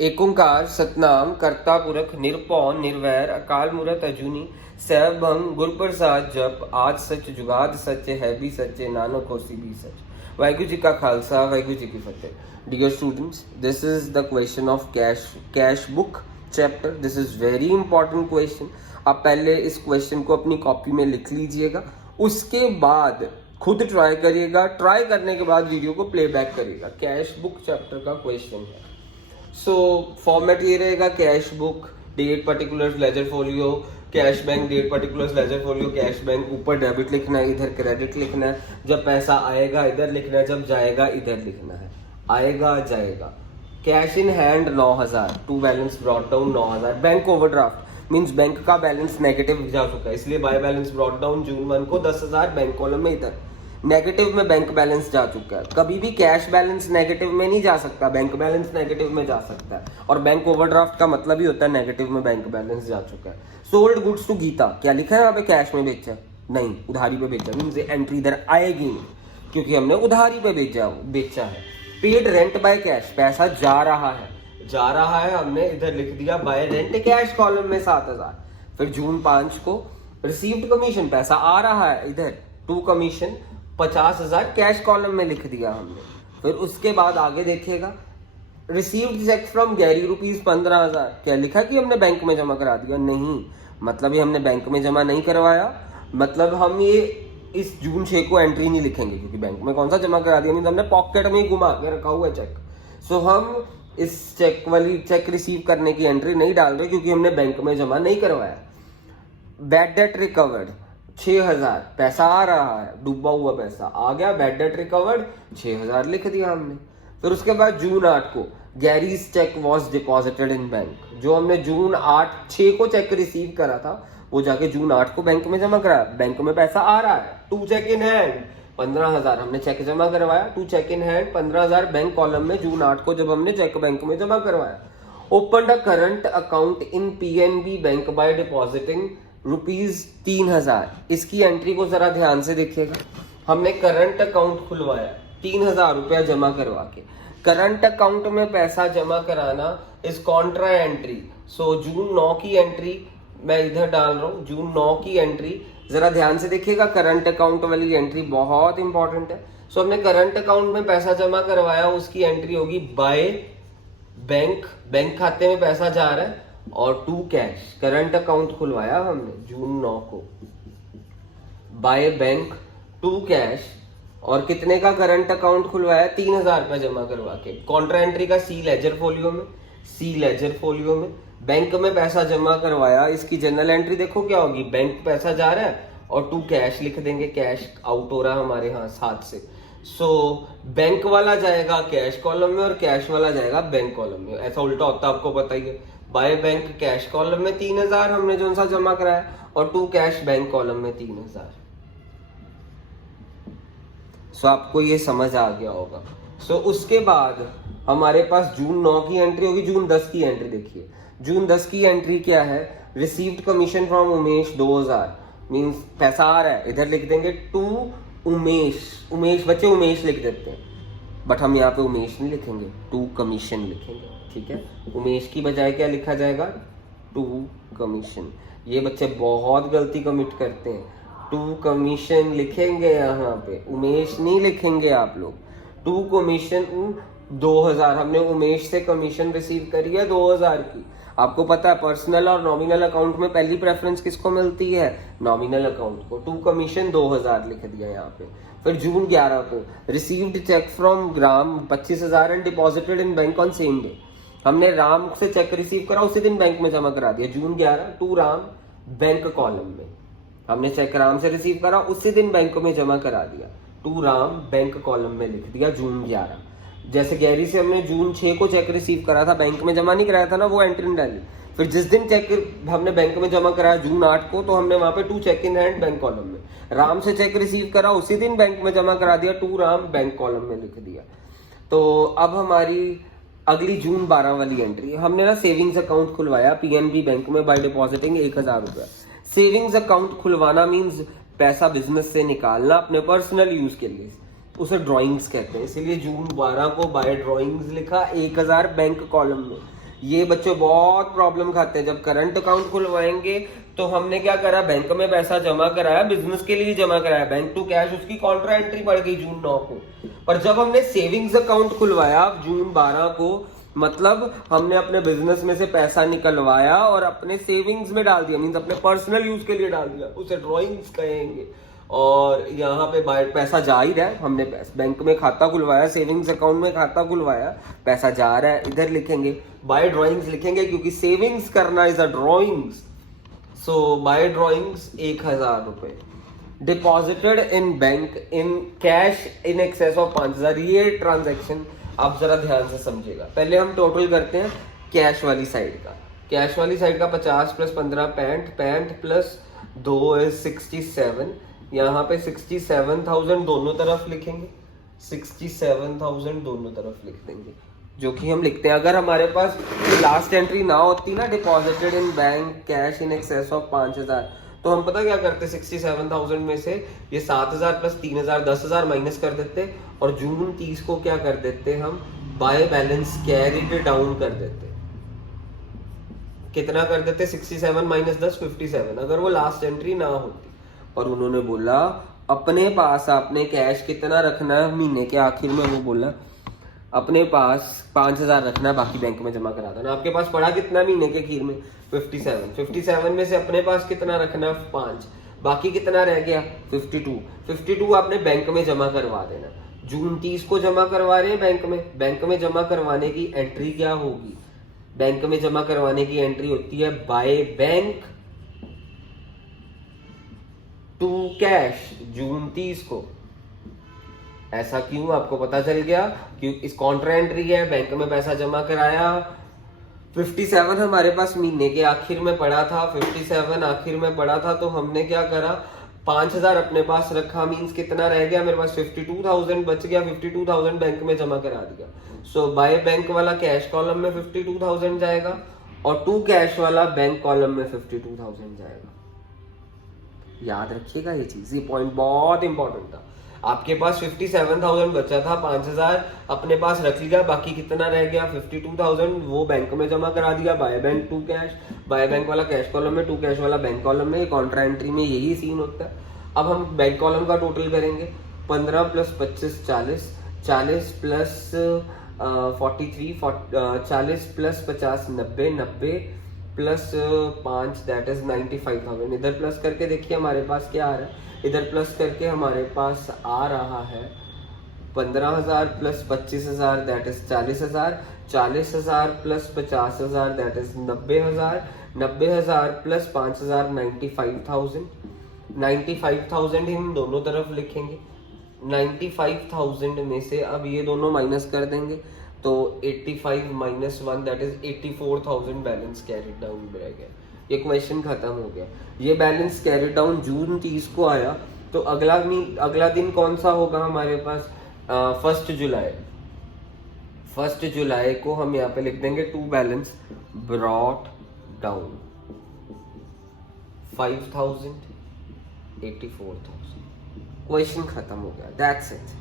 एक ओंकार सतनाम करता पुरख निरपौन निर्वैर अकाल मूरत अजूनी सैभम गुरप्रसाद जप आज सच जुगाद सच है भी सच्चे नानक होसी भी सच। वाहिगुरु जी का खालसा वाहिगुरु जी की फतेह। Dear students, this is the question of cash book chapter. This is very important question. आप पहले इस क्वेश्चन को अपनी कॉपी में लिख लीजिएगा, उसके बाद खुद ट्राई करिएगा। ट्राई करने के बाद वीडियो को प्लेबैक करिएगा। कैश बुक चैप्टर का क्वेश्चन है। सो फॉर्मेट ये रहेगा, cash book date particular ledger folio, cash bank date particular ledger folio, cash bank ऊपर डेबिट लिखना है, इधर क्रेडिट लिखना है। जब पैसा आएगा इधर लिखना है, जब जाएगा इधर लिखना है। आएगा जाएगा। Cash in hand 9000, to balance brought down 9000। Bank overdraft means bank का बैलेंस नेगेटिव जा चुका है, इसलिए by balance brought down June 1 को 10,000 बैंक कॉलम में इधर नेगेटिव में बैंक बैलेंस जा चुका है। कभी भी कैश बैलेंस नेगेटिव में नहीं जा सकता, बैंक बैलेंस नेगेटिव में जा सकता है। और बैंक ओवरड्राफ्ट का मतलब ही होता है नेगेटिव में बैंक बैलेंस जा चुका है। सोल्ड गुड्स टू गीता, क्या लिखा है यहाँ पे? कैश में बेचा नहीं, उधारी पे बेचा। मींस एंट्री इधर आएगी नहीं क्योंकि हमने उधारी पे बेचा है। पेड रेंट बाय कैश, पैसा जा रहा है, हमने इधर लिख दिया बाय रेंट कैश कॉलम में 7000। फिर जून 5 को रिसीव्ड कमीशन, पैसा आ रहा है इधर, टू कमीशन 50,000 कैश कॉलम में लिख दिया हमने। फिर उसके बाद आगे देखिएगा, received cheque from Gary rupees 15,000, क्या लिखा कि हमने बैंक में जमा करा दिया? नहीं, मतलब ये हमने बैंक में जमा नहीं करवाया। मतलब हम ये इस जून 6 को एंट्री नहीं लिखेंगे क्योंकि बैंक में कौन सा जमा करा दिया, हमने पॉकेट में ही घुमा के रखा हुआ चेक। सो हम इस चेक रिसीव करने की एंट्री नहीं डाल रहे क्योंकि हमने बैंक में जमा नहीं करवाया। बैड डेट रिकवर्ड 6,000, पैसा आ रहा है, डूबा हुआ पैसा आ गया, बैड डेट रिकवर्ड 6,000 लिख दिया हमने। फिर उसके बाद जून 8 को Gary's cheque was deposited in bank, जो हमने जून 6 को चेक रिसीव करा था वो जाके जून 8 को बैंक में जमा करा। बैंक में पैसा आ रहा है, टू चेक इन हैंड 15,000 हमने चेक जमा करवाया, to cheque in hand 15,000 bank column में जून 8 को जब हमने चेक बैंक में जमा करवाया। Open the current account in PNB bank by depositing rupees 3,000। इसकी एंट्री को जरा ध्यान से देखिएगा। हमने करंट अकाउंट खुलवाया 3,000 रुपया जमा करवा के। करंट अकाउंट में पैसा जमा कराना इस कॉन्ट्रा एंट्री। सो जून 9 की एंट्री मैं इधर डाल रहा हूं, जून 9 की एंट्री जरा ध्यान से देखिएगा। करंट अकाउंट वाली एंट्री बहुत इंपॉर्टेंट है। सो हमने करंट अकाउंट में पैसा जमा करवाया, उसकी एंट्री होगी बाय बैंक खाते में पैसा जा रहा है, और टू कैश करंट अकाउंट खुलवाया हमने जून 9 को, बाय बैंक टू कैश। और कितने का करंट अकाउंट खुलवाया? 3,000 रुपया जमा करवा के। कॉन्ट्रा एंट्री का सी लेजर फोलियो में बैंक में पैसा जमा करवाया। इसकी जनरल एंट्री देखो क्या होगी, बैंक पैसा जा रहा है और टू कैश लिख देंगे, कैश आउट हो रहा है हमारे हाथ से। सो बैंक वाला जाएगा कैश कॉलम में और कैश वाला जाएगा बैंक कॉलम में। ऐसा उल्टा होता है, आपको पता ही है। बाय बैंक कैश कॉलम में 3,000 हमने जो सा जमा कराया, और टू कैश बैंक कॉलम में 3,000। सो आपको ये समझ आ गया होगा। सो उसके बाद हमारे पास जून 9 की एंट्री होगी। जून 10 की एंट्री देखिए। जून 10 की एंट्री क्या है? Received commission from Umesh 2,000, means पैसा आ रहा है, इधर लिख देंगे टू उमेश बच्चे उमेश लिख देते हैं, बट हम यहाँ पे उमेश नहीं लिखेंगे, टू कमीशन लिखेंगे। ठीक है, उमेश की बजाय क्या लिखा जाएगा? To commission. ये बच्चे बहुत गलती कमिट करते हैं, टू कमीशन लिखेंगे यहाँ पे, उमेश नहीं लिखेंगे आप लोग। टू कमीशन 2,000 हमने उमेश से कमीशन रिसीव करी है 2,000 की। आपको पता है पर्सनल और नॉमिनल अकाउंट में पहली प्रेफरेंस किसको मिलती है? नॉमिनल अकाउंट को। टू कमीशन 2,000 लिख दिया यहाँ पे। फिर जून 11 को रिसीव्ड चेक फ्रॉम ग्राम 25,000 and deposited in bank on same day. हमने राम से चेक रिसीव करा, उसी दिन बैंक में जमा करा दिया। जून 11 टू राम बैंक कॉलम में हमने चेक राम से रिसीव करा, उसी दिन बैंक में जमा करा दिया, टू राम बैंक कॉलम में लिख दिया जून 11। जैसे गैरी से हमने जून 6 को चेक रिसीव करा था, बैंक में जमा नहीं कराया था ना, वो एंट्री नहीं डाली। फिर जिस दिन चेक हमने बैंक में जमा कराया जून 8 को, तो हमने वहां पे to cheque in hand bank column में। राम से चेक रिसीव करा, उसी दिन बैंक में जमा करा दिया, टू राम बैंक कॉलम में लिख दिया। तो अब हमारी अगली जून 12 वाली एंट्री, हमने ना सेविंग्स अकाउंट खुलवाया पीएनबी बैंक में बाय डिपॉजिटिंग 1,000 रुपया। सेविंग्स अकाउंट खुलवाना मीन्स पैसा बिजनेस से निकालना अपने पर्सनल यूज के लिए, उसे ड्राइंग्स कहते हैं। इसीलिए जून 12 को बाय ड्राइंग्स लिखा 1,000 बैंक कॉलम में। ये बच्चों बहुत प्रॉब्लम खाते हैं। जब करंट अकाउंट खुलवाएंगे तो हमने क्या करा, बैंक में पैसा जमा कराया, बिजनेस के लिए जमा कराया, बैंक टू कैश उसकी कॉन्ट्रा एंट्री पड़ गई जून 9 को। पर जब हमने सेविंग्स अकाउंट खुलवाया जून 12 को, मतलब हमने अपने बिजनेस में से पैसा निकलवाया और अपने सेविंग्स में डाल दिया, मींस अपने पर्सनल यूज के लिए डाल दिया, उसे ड्रॉइंग्स कहेंगे। और यहाँ पे पैसा जा ही रहा है, हमने बैंक में खाता खुलवाया, सेविंग्स अकाउंट में खाता खुलवाया, पैसा जा रहा है, इधर लिखेंगे बाय ड्रॉइंग्स लिखेंगे, क्योंकि सेविंग्स करना is a drawings. So by drawings 1000 रुपए deposited in bank in cash in excess of 5000। ये ट्रांजेक्शन आप जरा ध्यान से समझिएगा। पहले हम टोटल करते हैं कैश वाली साइड का। कैश वाली साइड का 50 प्लस 15 65 प्लस 2 इज 67। यहाँ पे 67,000 दोनों तरफ लिखेंगे, 67,000 दोनों तरफ लिख देंगे, जो कि हम लिखते हैं। अगर हमारे पास लास्ट एंट्री ना होती ना, deposited in bank cash in excess of 5000, तो हम पता क्या करते, 67,000 में से ये 7,000 प्लस 3,000 10,000 माइनस कर देते, और जून 30 को क्या कर देते हम, बाय बैलेंस कैरिड डाउन कर देते। कितना कर देते, 67 माइनस 10 57, अगर वो लास्ट एंट्री ना होती। और उन्होंने बोला अपने पास आपने कैश कितना रखना है महीने के आखिर में, वो बोला अपने पास 5,000 रखना, बाकी बैंक में जमा करा देना। आपके पास पड़ा कितना महीने के आखिर में, 57 में से अपने पास कितना रखना, 5, बाकी कितना रह गया, 52 आपने बैंक में जमा करवा देना। जून 30 को जमा करवा रहे हैं बैंक में जमा करवाने की एंट्री क्या होगी, बैंक में जमा करवाने की एंट्री होती है बाय बैंक टू कैश जून 30 को। ऐसा क्यों, आपको पता चल गया कि इस कॉन्ट्रा एंट्री है, बैंक में पैसा जमा कराया। 57 हमारे पास महीने के आखिर में पड़ा था, 57 आखिर में पड़ा था, तो हमने क्या करा, 5,000 अपने पास रखा, मींस कितना रह गया मेरे पास, 52,000 बच गया, 52,000 बैंक में जमा करा दिया। सो बाय बैंक वाला कैश कॉलम में 52,000 जाएगा, और टू कैश वाला बैंक कॉलम में 52,000 जाएगा। याद रखिएगा ये चीज, ये पॉइंट बहुत इंपॉर्टेंट था। आपके पास 57,000 बचा था, 5,000 अपने पास रख लिया, बाकी कितना रह गया, 52,000 वो बैंक में जमा करा दिया by bank to cash, by bank वाला कैश कॉलम में, टू कैश वाला बैंक कॉलम में। कॉन्ट्रा एंट्री में यही सीन होता है। अब हम बैंक कॉलम का टोटल करेंगे, 15 plus 25 40, 40 plus 43 40 plus 50 90, 90 plus 5 that is 95,000। इधर प्लस करके देखिए हमारे पास क्या आ रहा है, इधर प्लस करके हमारे पास आ रहा है 15,000 plus 25,000 that is 40,000, 40,000 plus 50,000 that is 90,000, 90,000 plus 5,000 95,000, 95,000 हम दोनों तरफ लिखेंगे। 95,000 में से अब ये दोनों माइनस कर देंगे, तो 85 minus 1 that is 84,000 balance carried down रह गया। ये क्वेश्चन खत्म हो गया। ये बैलेंस कैरिड डाउन जून 30 को आया, तो अगला दिन कौन सा होगा हमारे पास, 1 जुलाई। 1 जुलाई को हम यहाँ पे लिख देंगे to balance brought down 5,000 84,000। Question खत्म हो गया, दैट्स इट।